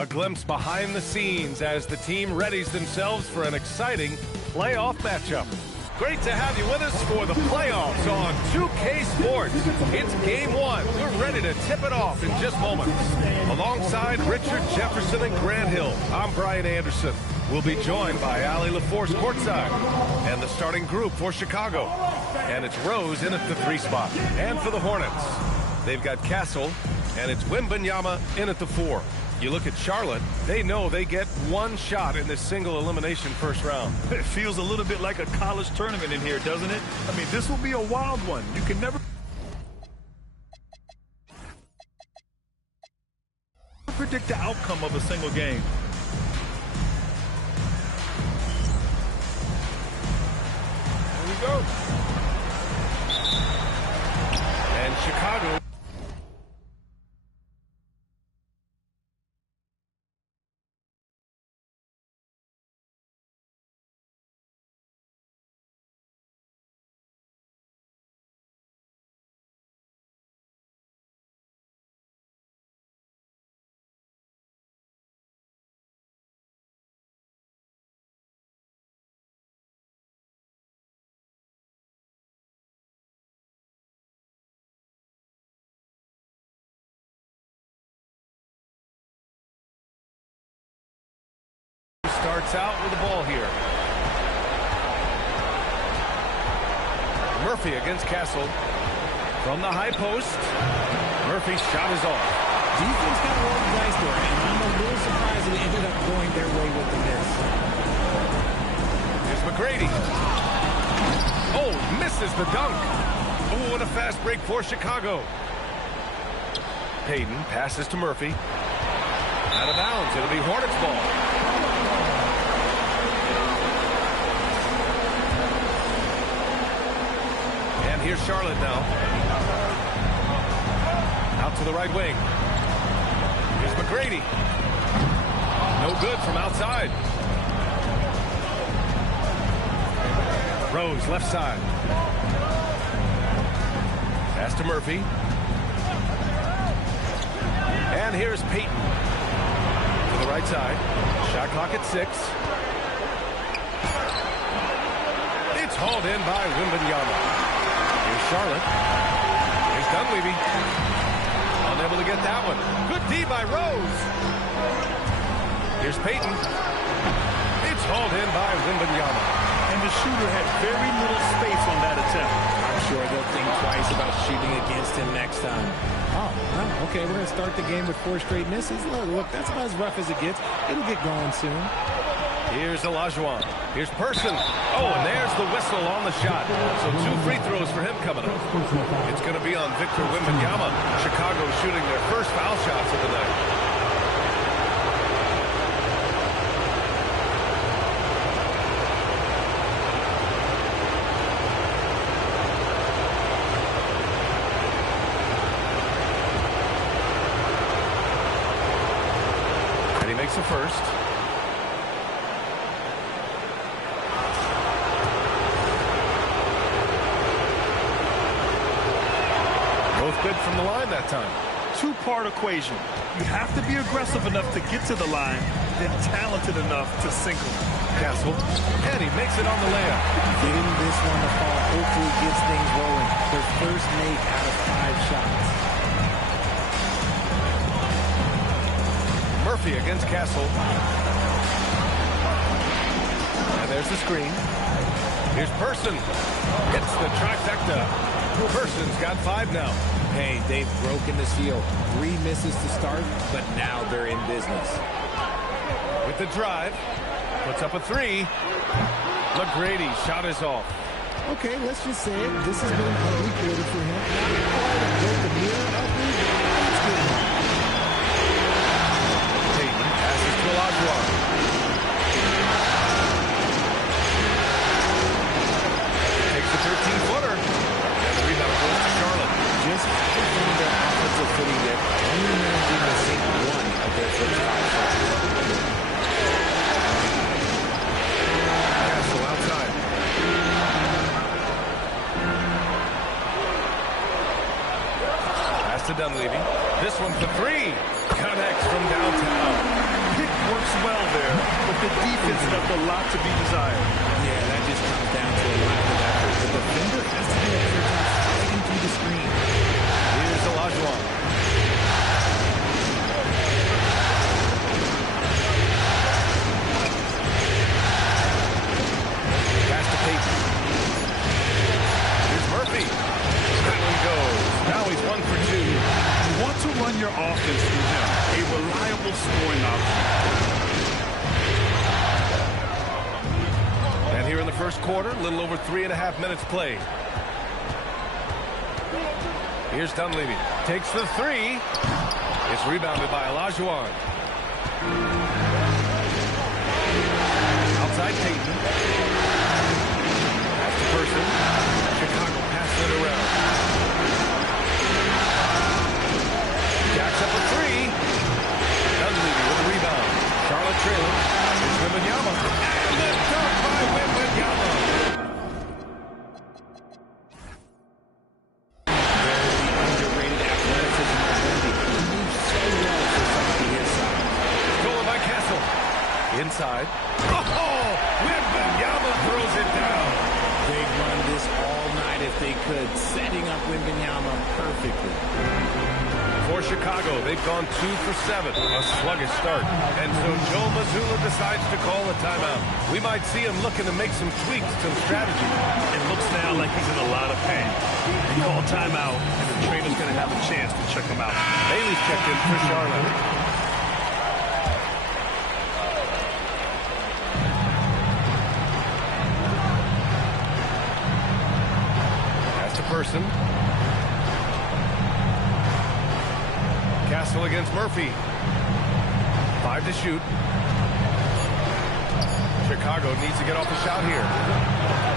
A glimpse behind the scenes as the team readies themselves for an exciting playoff matchup. Great to have you with us for the playoffs on 2K Sports. It's game one. We're ready to tip it off in just moments. Alongside Richard Jefferson and Grant Hill, I'm Brian Anderson. We'll be joined by Ali LaForce courtside and the starting group for Chicago. And it's Rose in at the 3 spot. And for the Hornets, they've got Castle, and it's Wembanyama in at the 4. You look at Charlotte, they know they get one shot in this single elimination first round. It feels a little bit like a college tournament in here, doesn't it? I mean, this will be a wild one. You can never predict the outcome of a single game. Here we go. And Chicago. Starts out with the ball here. Murphy against Castle. From the high post. Murphy's shot is off. Defense got a roll of dice there, and I'm a little surprised that it ended up going their way with the miss. Here's McGrady. Oh, misses the dunk. Oh, and a fast break for Chicago. Payton passes to Murphy. Out of bounds. It'll be Hornets ball. Here's Charlotte now. Out to the right wing. Here's McGrady. No good from outside. Rose left side. Pass to Murphy. And here's Payton. To the right side. Shot clock at 6. It's hauled in by Wembanyama. Charlotte. Here's Dunleavy. Unable to get that one. Good D by Rose. Here's Payton. It's hauled in by Wembanyama. And the shooter had very little space on that attempt. I'm sure they'll think twice about shooting against him next time. Oh, well, okay, we're going to start the game with 4 straight misses. Look, that's about as rough as it gets. It'll get going soon. Here's Olajuwon. Here's Person. Oh, and there's the whistle on the shot. So 2 free throws for him coming up. It's going to be on Victor Wembanyama. Chicago shooting their first foul shots of the night. And he makes the first. Good from the line that time. 2-part equation. You have to be aggressive enough to get to the line, then talented enough to sink them. Castle, and he makes it on the layup. Getting this one to fall hopefully gets things rolling. Their first make out of 5 shots. Murphy against Castle. And there's the screen. Here's Person. Hits the trifecta. Person's got 5 now. Hey, they've broken the seal. 3 misses to start, but now they're in business. With the drive, puts up a 3. McGrady, shot is off. Okay, let's just say it. This has been an ugly quarter for him. Not quite a broke the mirror ugly, but it's good enough. Payton passes to Olajuwon. Takes the 13-footer. And the rebound goes to Charlotte. Just from their offensive footing there, only managing to sink 1 of their first 5 shots. Castle outside. Pass to Dunleavy. This one for 3. Connects from downtown. well there, but the defense left a lot to be desired. Yeah, that just comes down to a lack of effort. The defender has to do a better job sliding through the screen. Here's Olajuwon. Pass to Payton. Here's Murphy. That one goes. Now he's 1 for 2. You want to run your offense through him, a reliable scoring option. And here in the first quarter, a little over 3.5 minutes played. Here's Dunleavy. Takes the three. It's rebounded by Olajuwon. Outside Payton. That's the person. Chicago passing it around. Jacks up a three. Dunleavy with the rebound. Charlotte trailing. Here's Wembanyama. And the dunk by Wembanyama. Underrated athleticism of Wemby. He moves so well for somebody his size. Stolen by Castle. Inside. Oh! Wembanyama throws it down. They'd run this all night if they could, setting up Wembanyama perfectly. For Chicago, they've gone 2 for 7. A sluggish start. And so Joe Mazzulla decides to call a timeout. We might see him looking to make some tweaks to the strategy. It looks now like he's in a lot of pain. He called timeout, and the trainer's going to have a chance to check him out. Bailey's checked in for Charlotte. That's the person. Castle against Murphy. 5 to shoot. Chicago needs to get off the shot here.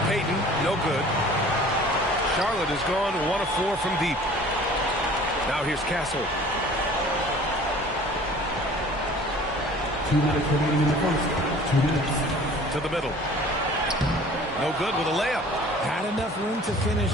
Payton, no good. Charlotte has gone 1 of 4 from deep. Now here's Castle. 2 minutes remaining in the first. 2 minutes. To the middle. No good with a layup. Had enough room to finish.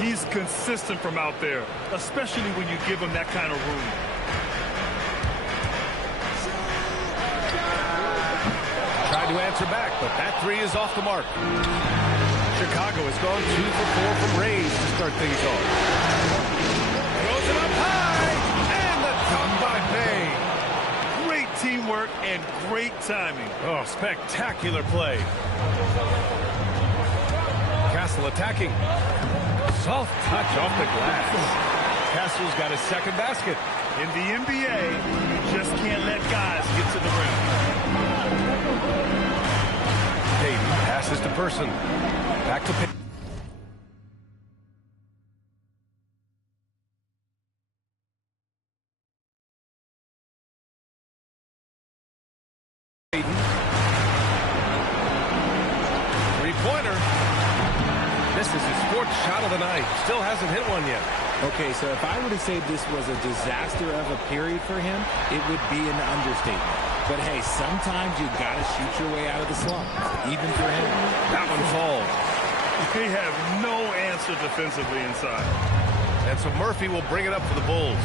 He's consistent from out there, especially when you give him that kind of room. Tried to answer back, but that three is off the mark. Chicago has gone 2 for 4 from Rays to start things off. Throws it up high, and the dunk by Bay. Great teamwork and great timing. Oh, spectacular play. Castle attacking. Soft touch off the glass. Castle's got his second basket. In the NBA, you just can't let guys get to the rim. Payton passes to Person. Back to Payton. Three-pointer. This is his fourth shot of the night. Still hasn't hit one yet. Okay, so if I were to say this was a disaster of a period for him, it would be an understatement. But hey, sometimes you got to shoot your way out of the slump, even for him. That one falls. They have no answer defensively inside. And so Murphy will bring it up for the Bulls.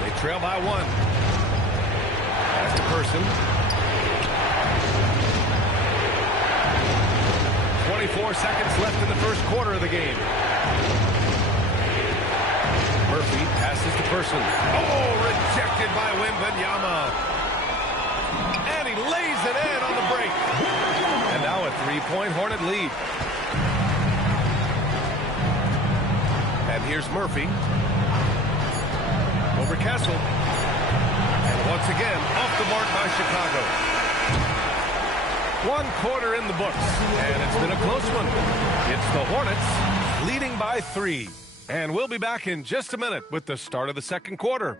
They trail by 1. Pass to Person. 24 seconds left in the first quarter of the game. Murphy passes to Person. Oh, rejected by Wembanyama. And he lays it in on the break. And now a 3-point Hornet lead. And here's Murphy. Over Castle. And once again, off the mark by Chicago. 1 quarter in the books. And it's been a close one. It's the Hornets leading by 3. And we'll be back in just a minute with the start of the second quarter.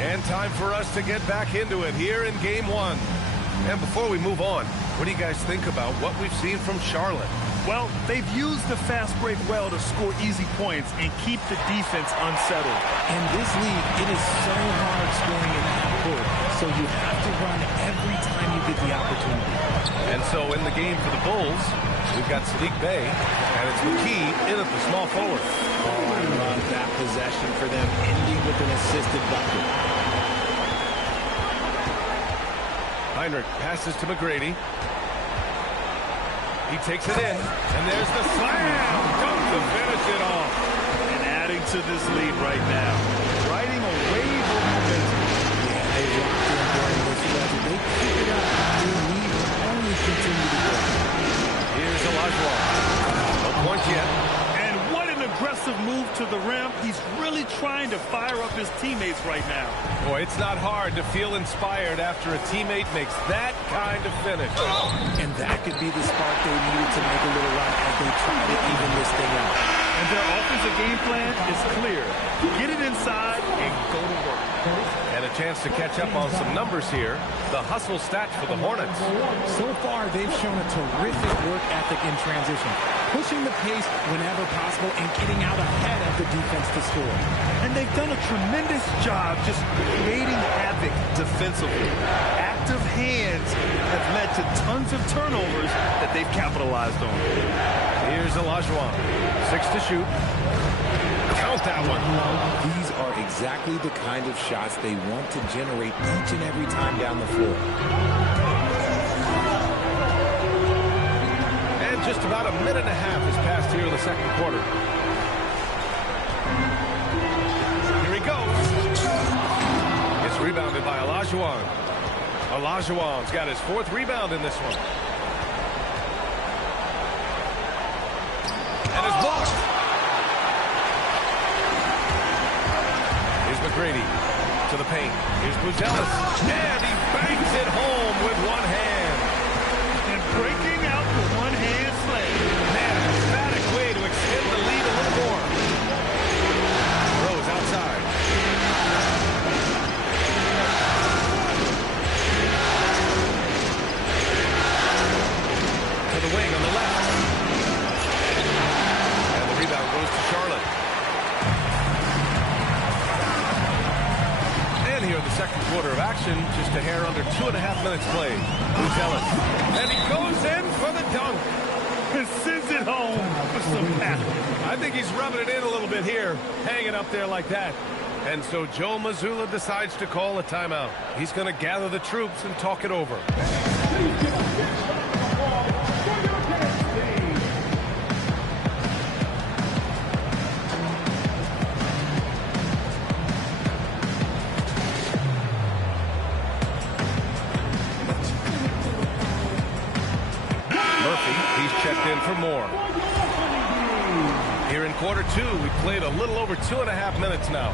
And time for us to get back into it here in Game 1. And before we move on, what do you guys think about what we've seen from Charlotte? Well, they've used the fast break well to score easy points and keep the defense unsettled. In this league, it is so hard scoring in that court, so you have to run every time you get the opportunity. And so in the game for the Bulls, we've got Saddiq Bey, and it's McKee in at the small forward. Oh, I love that possession for them, ending with an assisted bucket. Heinrich passes to McGrady. He takes it in, and there's the slam. Dunk to finish it off. And adding to this lead right now. Riding a wave of momentum. Yeah, they locked in during this stretch. They pick it up. Their lead will only continue to grow. Here's Olajuwon. No points yet. And what an aggressive move to the rim. He's really trying to fire up his teammates right now. Boy, it's not hard to feel inspired after a teammate makes that kind of finish. And that could be the spark they needed to make a little run as they try to even this thing out. And their offensive game plan is clear. Get it inside and go to work. And a chance to catch up on some numbers here. The hustle stats for the Hornets. So far, they've shown a terrific work ethic in transition, pushing the pace whenever possible and getting out ahead of the defense to score. And they've done a tremendous job just creating havoc defensively. Active hands have led to tons of turnovers that they've capitalized on. Here's Olajuwon. 6 to shoot. Count that one. These are exactly the kind of shots they want to generate each and every time down the floor. And just about a minute and a half has passed here in the second quarter. Here he goes. It's rebounded by Olajuwon. Olajuwon's got his 4th rebound in this one. And it's blocked. Here's McGrady to the paint. Here's Buzelis. And he bangs it home with one hand. And breaking out the one-hand slam. Man, an emphatic way to extend the lead a little more. Rose outside. To the wing on the left. And the rebound goes to Charlotte. And here in the second quarter of action, just a hair under 2.5 minutes played. Buzelis. And he goes in for the dunk. and sends it home with some power. I think he's rubbing it in a little bit here, hanging up there like that. And so Joe Mazzulla decides to call a timeout. He's going to gather the troops and talk it over. Checked in for more. Here in quarter two, we played a little over 2.5 minutes now.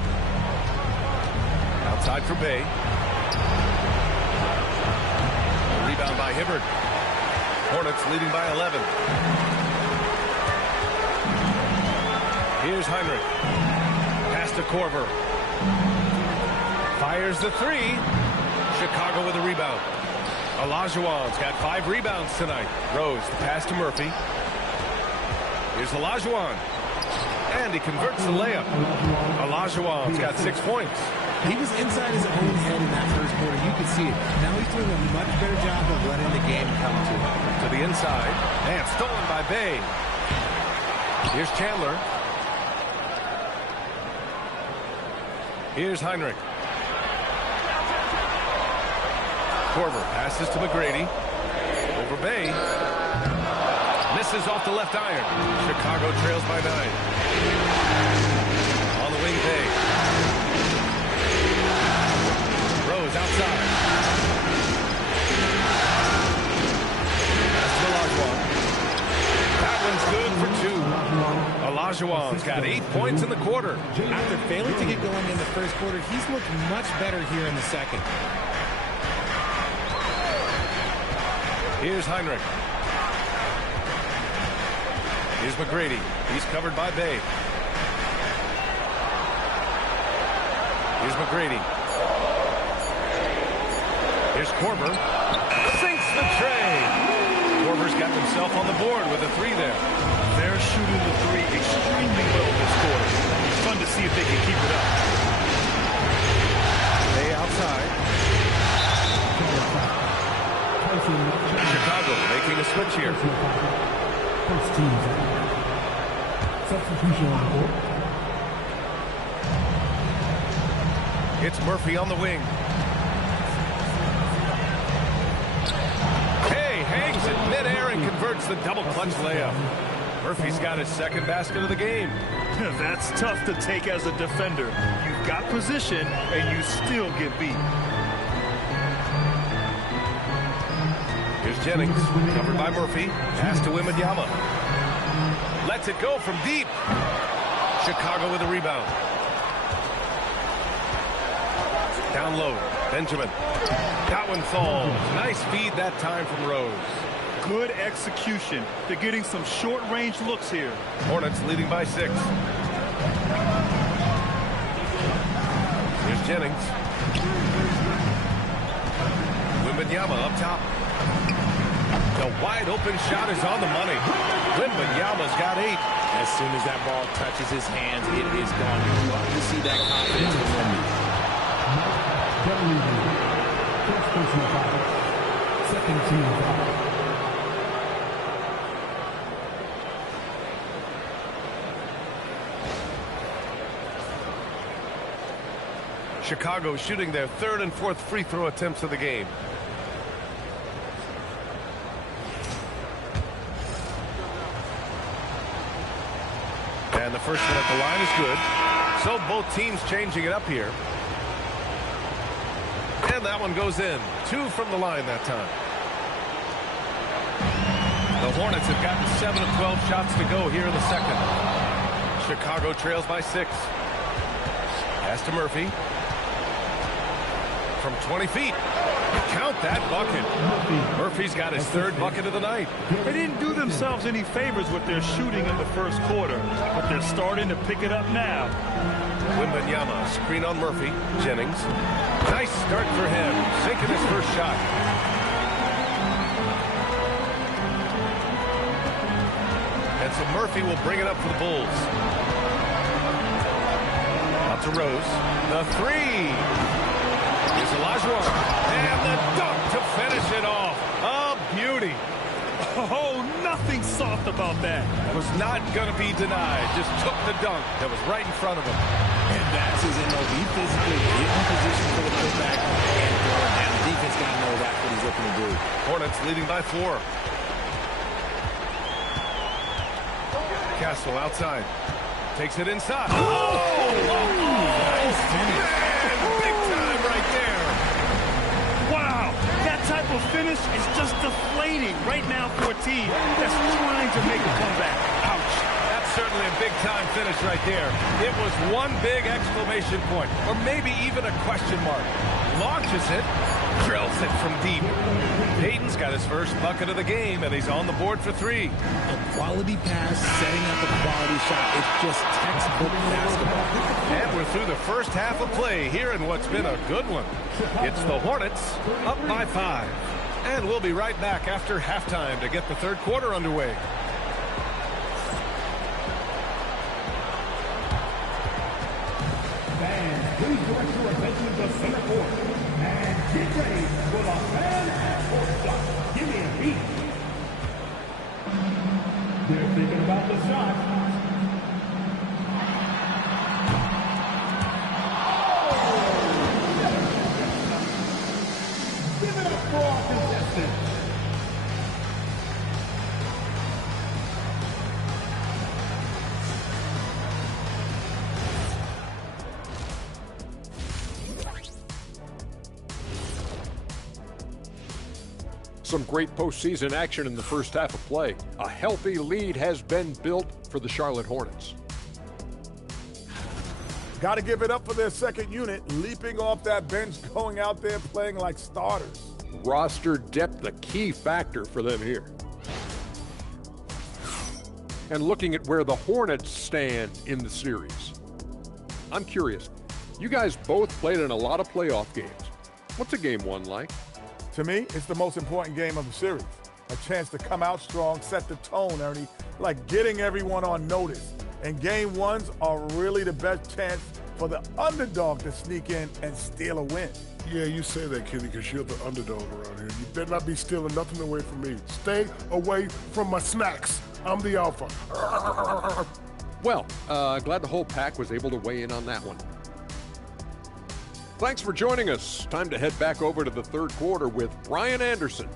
Outside for Bay. Rebound by Hibbert. Hornets leading by 11. Here's Heinrich. Pass to Korver. Fires the three. Chicago with a rebound. Olajuwon's got 5 rebounds tonight. Rose, the pass to Murphy. Here's Olajuwon. And he converts the layup. Olajuwon's got 6 points. He was inside his own head in that first quarter. You could see it. Now he's doing a much better job of letting the game come to him. To the inside. And stolen by Bay. Here's Chandler. Here's Heinrich. Korver passes to McGrady. Over Bay. Misses off the left iron. Chicago trails by 9. On the wing, Bay. Rose outside. Pass to Olajuwon. That one's good for 2. Olajuwon's got 8 points in the quarter. After failing to get going in the first quarter, he's looked much better here in the second. Here's Heinrich. Here's McGrady. He's covered by Bay. Here's McGrady. Here's Korver. Sinks the tray. Korver's got himself on the board with a 3 there. They're shooting the 3 extremely well this quarter. It's fun to see if they can keep it up. Bay outside. Chicago making a switch here. First team. Substitution on the board. It's Murphy on the wing. Hey, hangs it midair and converts the double clutch layup. Murphy's got his second basket of the game. That's tough to take as a defender. You've got position and you still get beat. Here's Jennings, covered by Murphy. Pass to Wembanyama. Lets it go from deep. Chicago with a rebound. Down low, Benjamin. That one falls. Nice feed that time from Rose. Good execution. They're getting some short-range looks here. Hornets leading by 6. Here's Jennings. Wembanyama up top. The wide open shot is on the money. Wembanyama's got 8. As soon as that ball touches his hands, it is gone. You love to see that confidence in Wemby. First personal foul. Second team foul. Chicago shooting their 3rd and 4th free throw attempts of the game. And the first one at the line is good. So both teams changing it up here. And that one goes in. 2 from the line that time. The Hornets have gotten 7 of 12 shots to go here in the second. Chicago trails by 6. Pass to Murphy. From 20 feet. Count that bucket. Murphy's got his 3rd bucket of the night. They didn't do themselves any favors with their shooting in the first quarter, but they're starting to pick it up now. Wembanyama, screen on Murphy. Jennings. Nice start for him. Sinking his first shot. And so Murphy will bring it up for the Bulls. Out to Rose. The 3. Here's Olajuwon. And the dunk to finish it off. A beauty. Oh, nothing soft about that. Was not going to be denied. Just took the dunk that was right in front of him. And that's his MOB. Physically get in position for the putback and throw it down. Defense got to know that's what he's looking to do. Hornets leading by 4. Castle outside. Takes it inside. Nice finish. Man, big time right there. Wow, that type of finish is just deflating right now for a team that's trying to make a comeback. Ouch. That's certainly a big-time finish right there. It was one big exclamation point, or maybe even a question mark. Launches it, drills it from deep. Payton's got his first bucket of the game, and he's on the board for 3. A quality pass, setting up a quality shot. It's just textbook basketball. And we're through the first half of play here in what's been a good one. It's the Hornets up by 5. And we'll be right back after halftime to get the third quarter underway. Fans, please direct your attention to center court. And get ready for the fan at court shot. Give me a beat. They're thinking about the shot. Give it up for our contestants. Some great postseason action in the first half of play. A healthy lead has been built for the Charlotte Hornets. Got to give it up for their second unit, leaping off that bench, going out there playing like starters. Roster depth, a key factor for them here. And looking at where the Hornets stand in the series. I'm curious, you guys both played in a lot of playoff games. What's a game 1 like? To me, it's the most important game of the series. A chance to come out strong, set the tone, Ernie, like getting everyone on notice. And game 1s are really the best chance for the underdog to sneak in and steal a win. Yeah, you say that, Kenny, because you're the underdog around here. You better not be stealing nothing away from me. Stay away from my snacks. I'm the alpha. Well, glad the whole pack was able to weigh in on that one. Thanks for joining us. Time to head back over to the third quarter with Brian Anderson.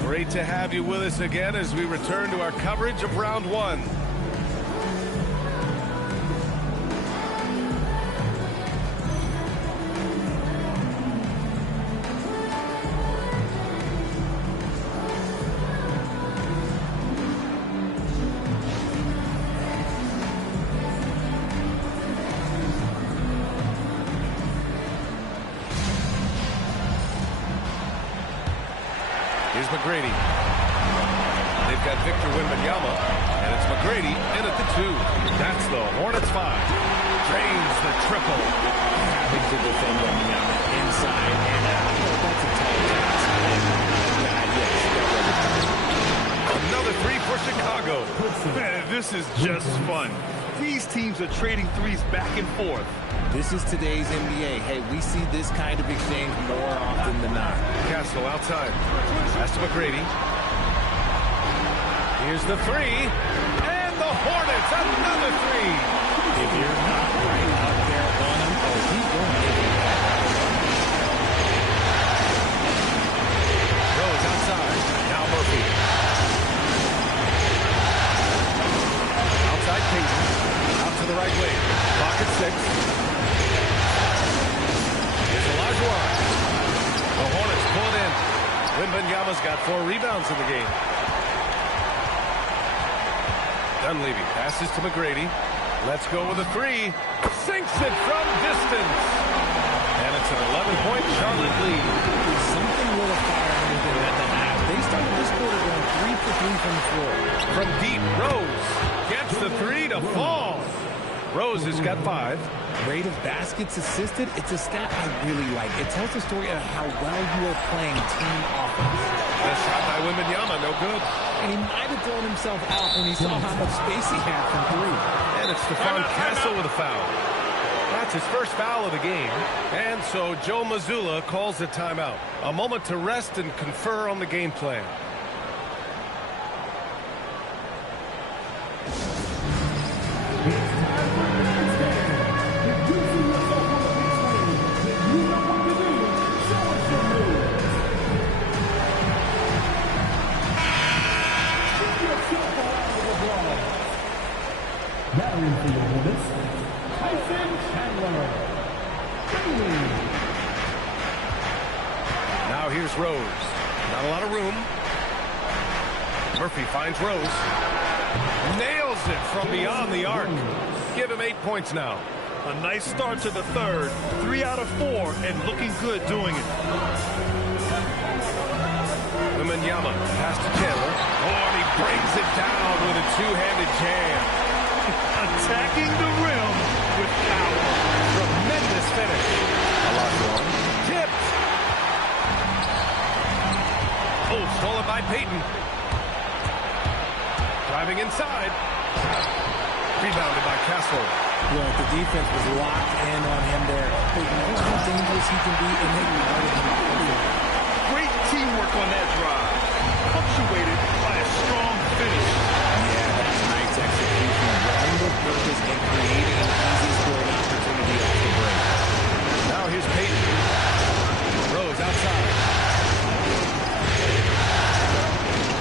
Great to have you with us again as we return to our coverage of round 1. Here's McGrady. They've got Victor Wembanyama, and it's McGrady in at the 2. That's the Hornets 5. Drains the triple. Having to defend Wembanyama inside and out. That's a tall task. Another 3 for Chicago. Man, this is just fun. These teams are trading threes back and forth. This is today's NBA. Hey, we see this kind of exchange more often than not. Castle outside. Pass to McGrady. Here's the 3. And the Hornets, another 3. If you're not right up there on him, oh, he's going to hit you. Rose outside. Now Murphy. Outside Payton. Out to the right wing. Pocket 6. The Hornets pull it in. Wembanyama's got 4 rebounds in the game. Dunleavy passes to McGrady. Let's go with a 3. Sinks it from distance. And it's an 11-point Charlotte lead. Something will fire anything at the half. They started this quarter going 3 for 3 from the floor. From deep, Rose gets the 3 to fall. Rose has got 5. Rate of baskets assisted, it's a stat I really like. It tells the story of how well you are playing team offense. The shot by Wembanyama, no good. And he might have thrown himself out when he saw how much space he had from three. And it's Stephon Castle with a foul. That's his first foul of the game. And so Joe Mazzulla calls a timeout. A moment to rest and confer on the game plan. Now here's Rose. Not a lot of room. Murphy finds Rose. Nails it from beyond the arc. Give him 8 points now. A nice start to the third. 3 out of 4 and looking good doing it. Wembanyama pass to Chandler. Oh, and he brings it down with a two-handed jam. Attacking the rim with power. Tremendous finish. Tipped. Oh, stolen by Payton. Driving inside. Rebounded by Castle. Well, the defense was locked in on him there. They know how dangerous he can be, and they guarded him. Great teamwork on that drive. Punctuated by a strong finish. Yeah, that's nice execution. Running with purpose and creating an easy scoring opportunity off the break. Now here's Payton. Rose outside.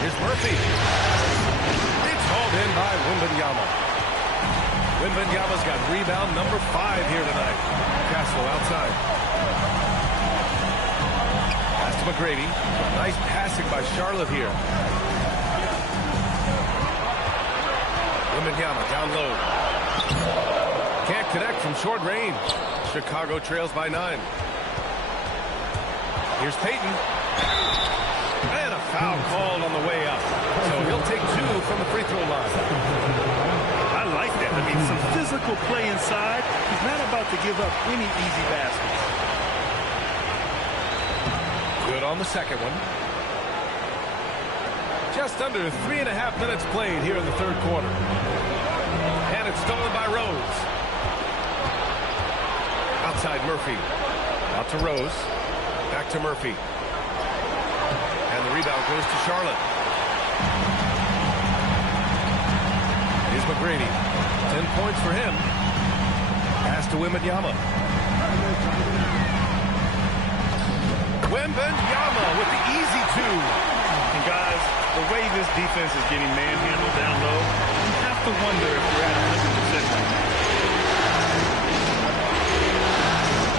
Here's Murphy. It's hauled in by Wembanyama. Wembanyama's got rebound number 5 here tonight. Castle outside. Pass to McGrady. Nice passing by Charlotte here. Wembanyama down low. Can't connect from short range. Chicago trails by 9. Here's Payton. And a foul called on the way up. So he'll take 2 from the free throw line. I like that. I mean, some physical play inside. He's not about to give up any easy baskets. Good on the second one. Just under 3.5 minutes played here in the third quarter. And it's stolen by Rose. Outside Murphy. Out to Rose. Back to Murphy. And the rebound goes to Charlotte. Here's McGrady. 10 points for him. Pass to Wembanyama. Wembanyama with the easy 2. And guys, the way this defense is getting manhandled down low, you have to wonder if they're at 100% right now.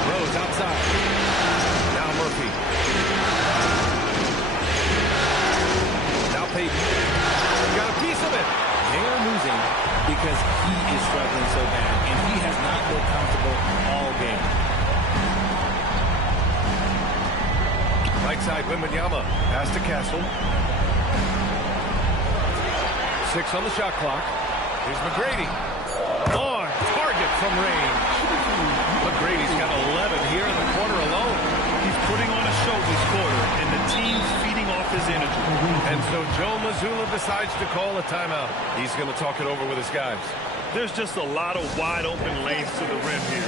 Rose outside. Now Murphy. Now Payton. Got a piece of it. They are losing because he is struggling so bad, and he has not looked comfortable all game. Right side, Wembanyama. Pass to Castle. 6 on the shot clock. Here's McGrady. On target from range. McGrady's got 11 here in the quarter alone. He's putting on a show this quarter, and the team's feeding off his energy. And so Joe Mazzulla decides to call a timeout. He's going to talk it over with his guys. There's just a lot of wide open lanes to the rim here.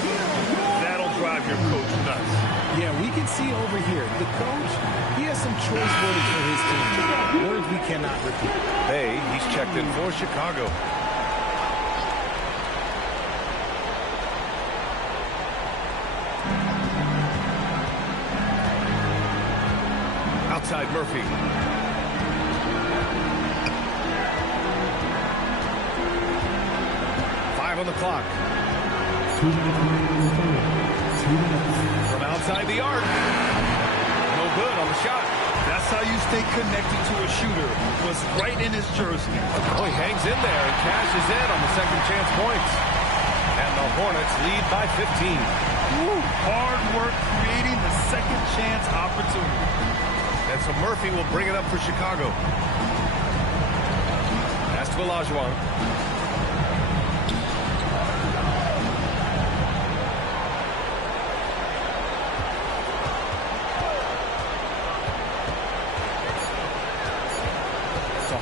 That'll drive your coach nuts. Yeah, we can see over here, the coach, he has some choice words for his team. Words we cannot repeat. Hey, he's checked in for Chicago. Outside Murphy. On the clock. From outside the arc. No good on the shot. That's how you stay connected to a shooter. Was right in his jersey. Oh, he hangs in there and cashes in on the second chance points. And the Hornets lead by 15. Woo. Hard work creating the second chance opportunity. And so Murphy will bring it up for Chicago. Pass to Olajuwon.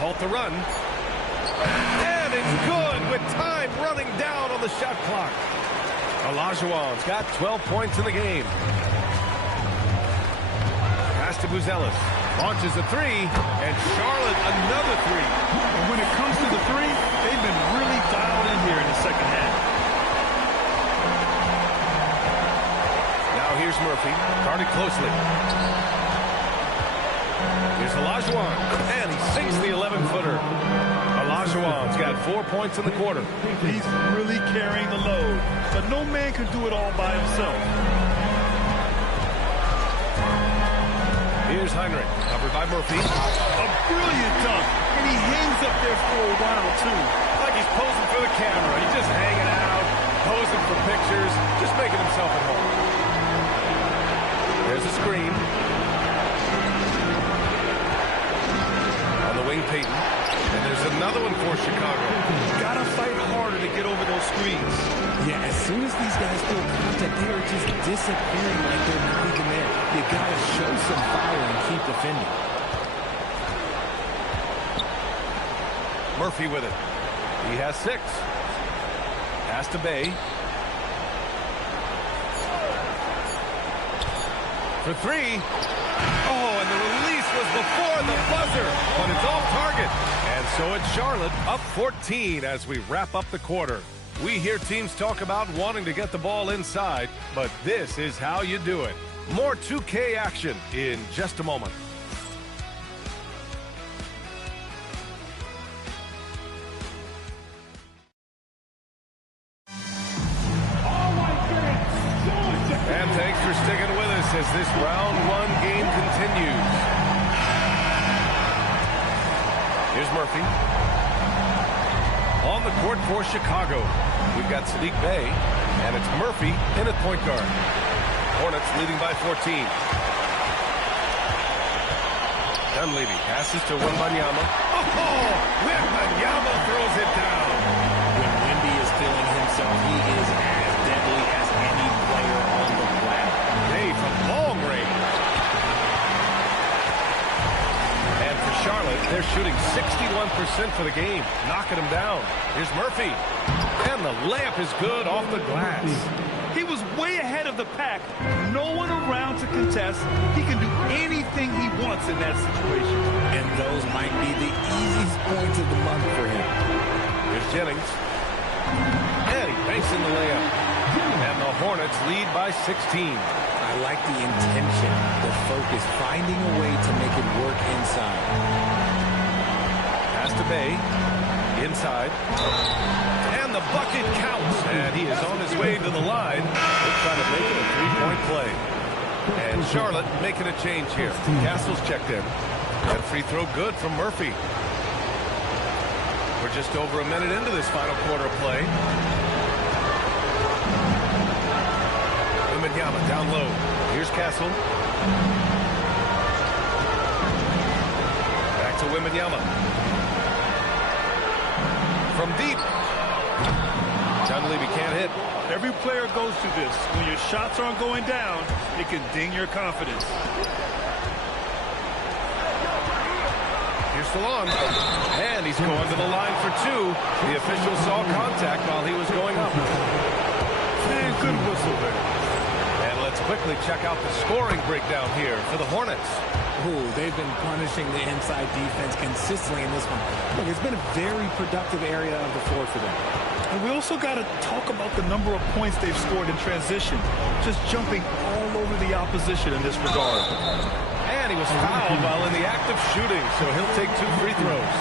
halt the run. And it's good with time running down on the shot clock. Olajuwon's got 12 points in the game. Pass to Buzelis. Launches a three, and Charlotte another three. And when it comes to the three, they've been really dialed in here in the second half. Now here's Murphy, guarded closely. Here's Olajuwon, and he sinks the 11-footer. Olajuwon's got 4 points in the quarter. He's really carrying the load, but no man can do it all by himself. Here's Heinrich, covered by Murphy. A brilliant dunk, and he hangs up there for a while, too. Like he's posing for the camera. He's just hanging out, posing for pictures, just making himself at home. There's a screen. On the wing, Payton. And there's another one for Chicago. Gotta fight harder to get over those screens. Yeah, as soon as these guys feel contact, they are just disappearing like they're not even there. You gotta show some fire and keep defending. Murphy with it. He has 6. Pass to Bay. For 3. Oh, and the release was before the buzzer, but it's off target. And so it's Charlotte up 14 as we wrap up the quarter. We hear teams talk about wanting to get the ball inside, but this is how you do it. More 2K action in just a moment. And thanks for sticking with us as this round 1 game continues. Here's Murphy. On the court for Chicago, we've got Saddiq Bey, and it's Murphy in at point guard. Hornets leading by 14. Dunleavy passes to Wembanyama. Oh, Wembanyama throws it down. When Wemby is feeling himself, he is as deadly as any player on the planet. Hey, from long range. And for Charlotte, they're shooting 61% for the game, knocking them down. Here's Murphy. And the layup is good off the glass. He was way ahead of the pack. No one around to contest. He can do anything he wants in that situation. And those might be the easiest points of the month for him. Here's Jennings. And he banks in the layup. And the Hornets lead by 16. I like the intention, the focus, finding a way to make it work inside. Pass to Bay. Inside. And the bucket counts. And he is on his way to the line. They're trying to make it a 3-point play. And Charlotte making a change here. Castle's checked in. And free throw good from Murphy. We're just over a minute into this final quarter play. Wembanyama down low. Here's Castle. Back to Wembanyama. From deep. Dunleavy can't hit. Every player goes through this. When your shots aren't going down, it can ding your confidence. Here's Salon. And he's going to the line for 2. The official saw contact while he was going up. Man, good whistle there. And let's quickly check out the scoring breakdown here for the Hornets. Ooh, they've been punishing the inside defense consistently in this one. Look, it's been a very productive area of the floor for them. And we also got to talk about the number of points they've scored in transition. Just jumping all over the opposition in this regard. And he was fouled while in the act of shooting, so he'll take 2 free throws.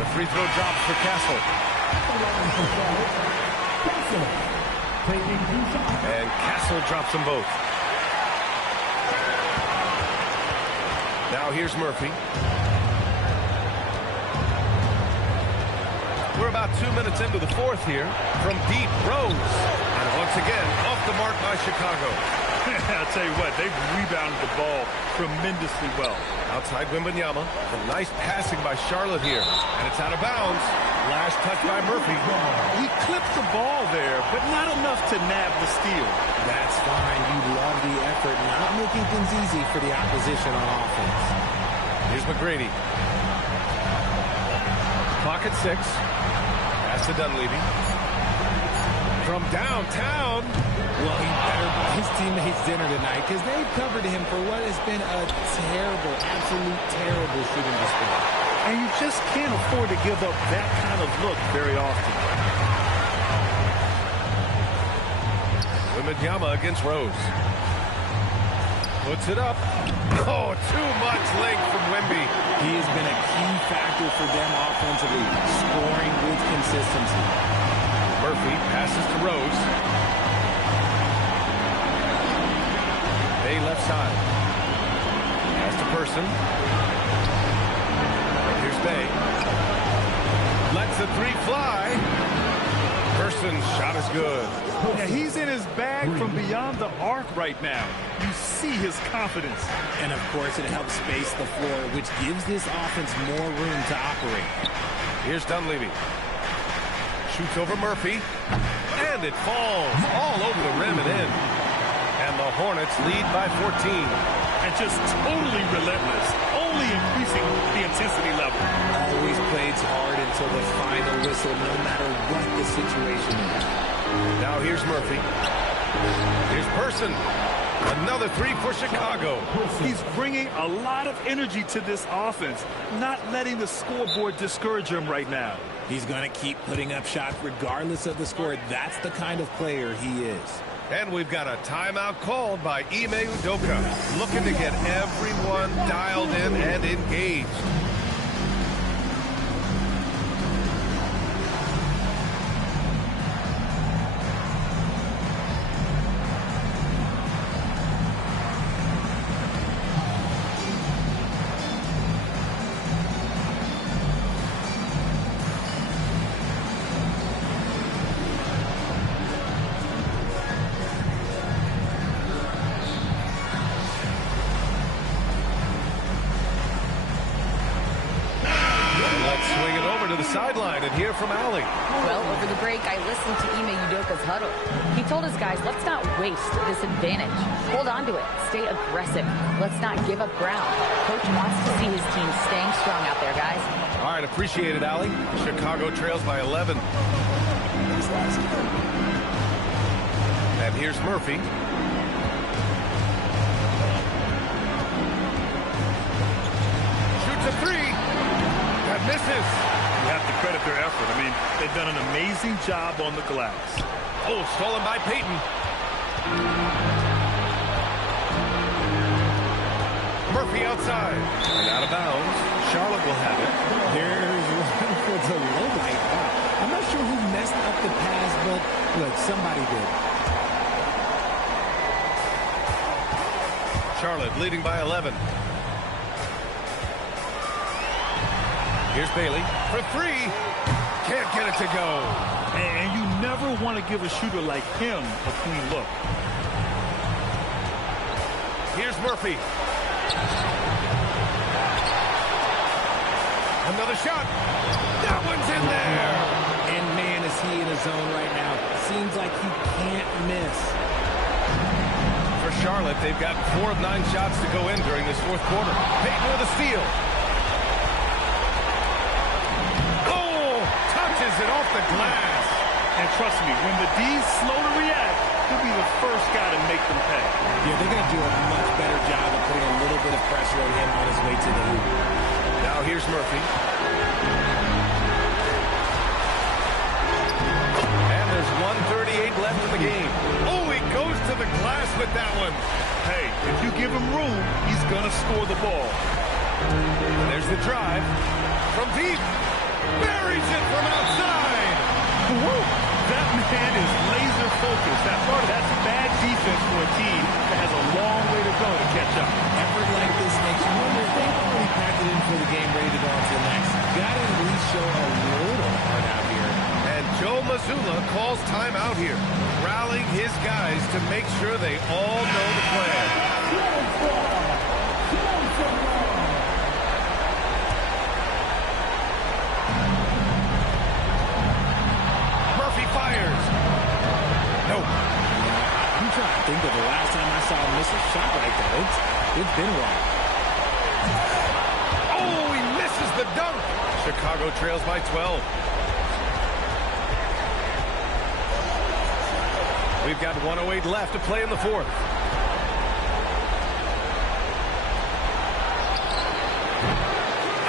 The free throw drops for Castle. And Castle drops them both. Now here's Murphy. We're about 2 minutes into the 4th here. From deep, Rose. And once again, off the mark by Chicago. I'll tell you what, they've rebounded the ball tremendously well. Outside Wembanyama. A nice passing by Charlotte here. And it's out of bounds. Last touch by Murphy. He clipped the ball there, but not enough to nab the steal. That's fine. You love the effort, not making things easy for the opposition on offense. Here's McGrady. Clock at 6. Pass to Dunleavy. From downtown. Well, he better buy his teammates dinner tonight because they've covered him for what has been a terrible, absolute terrible shooting display. And you just can't afford to give up that kind of look very often. Wembanyama against Rose. Puts it up. Oh, too much length from Wemby. He has been a key factor for them offensively, scoring with consistency. Murphy passes to Rose. Bay left side. Pass to Person. Here's Bay. Lets the 3 fly. Person's shot is good. Yeah, he's in his bag from beyond the arc right now. You see his confidence. And, of course, it helps space the floor, which gives this offense more room to operate. Here's Dunleavy. Shoots over Murphy. And it falls all over the rim and in. And the Hornets lead by 14. And just totally relentless, only increasing the intensity level. Always plays hard until the final whistle, no matter what the situation is. Now here's Murphy. Here's Person. Another 3 for Chicago. He's bringing a lot of energy to this offense, not letting the scoreboard discourage him right now. He's going to keep putting up shots regardless of the score. That's the kind of player he is. And we've got a timeout called by Ime Udoka, looking to get everyone dialed in and engaged. Sideline and hear from Allie. Well, over the break, I listened to Ime Udoka's huddle. He told his guys, let's not waste this advantage. Hold on to it. Stay aggressive. Let's not give up ground. Coach wants to see his team staying strong out there, guys. All right, appreciate it, Allie. Chicago trails by 11. And here's Murphy. Shoots a 3. That misses. You have to credit their effort. I mean, they've done an amazing job on the glass. Oh, stolen by Payton. Murphy outside. And out of bounds. Charlotte will have it. There's one for the low light. I'm not sure who messed up the pass, but look, somebody did. Charlotte leading by 11. Here's Bailey for 3. Can't get it to go. And you never want to give a shooter like him a clean look. Here's Murphy. Another shot. That one's in there. And man, is he in a zone right now. Seems like he can't miss. For Charlotte, they've got 4 of 9 shots to go in during this fourth quarter. Payton with a steal. It off the glass. And trust me, when the D's slow to react, he'll be the first guy to make them pay. Yeah, they're going to do a much better job of putting a little bit of pressure on him on his way to the hoop. Now here's Murphy. And there's 1:38 left in the game. Oh, he goes to the glass with that one. Hey, if you give him room, he's going to score the ball. And there's the drive from deep. Buries it from outside. Woo! That man is laser focused. That's bad defense for a team that has a long way to go to catch up. Effort like this makes you wonder if they've already packed it in for the game, ready to go on to the next. Got to at least show a little heart out here. And Joe Mazzulla calls timeout here, rallying his guys to make sure they all know the plan. Fires. No. I'm trying to think of the last time I saw him miss a shot like that. It's been a while. the dunk. Chicago trails by 12. We've got 1:08 left to play in the fourth.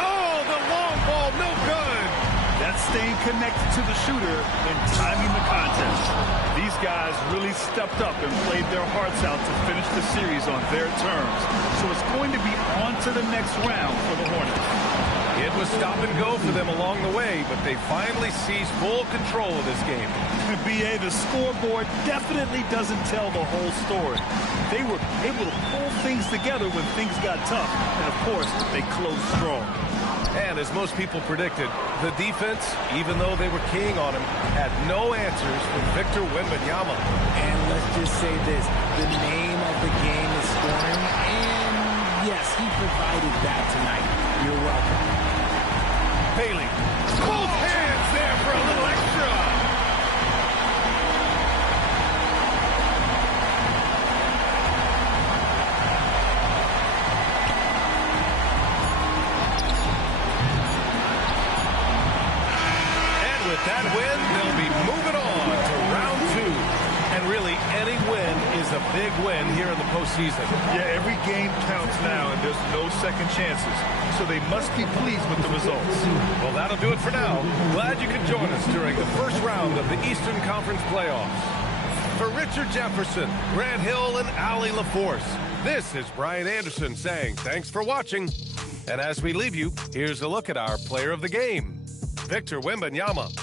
Oh, the long ball, no good. That's staying connected to the shooter and timing the contest. These guys really stepped up and played their hearts out to finish the series on their terms. So it's going to be on to the next round for the Hornets. It was stop and go for them along the way, but they finally seized full control of this game. BA, the scoreboard definitely doesn't tell the whole story. They were able to pull things together when things got tough, and of course, they closed strong. And as most people predicted, the defense, even though they were keying on him, had no answers for Victor Wembanyama. And let's just say this, the name of the game is scoring, and yes, he provided that tonight. You're welcome. Bailey, both hands there for a little extra. And with that win, they'll be moving on to round 2. And really, any win is a big win here in the postseason. Yeah, every game counts now, and there's no second chances. So they must be pleased with the results. Well, that'll do it for now. Glad you could join us during the first round of the Eastern Conference playoffs. For Richard Jefferson, Grant Hill, and Allie LaForce, this is Brian Anderson saying thanks for watching. And as we leave you, here's a look at our player of the game, Victor Wembanyama.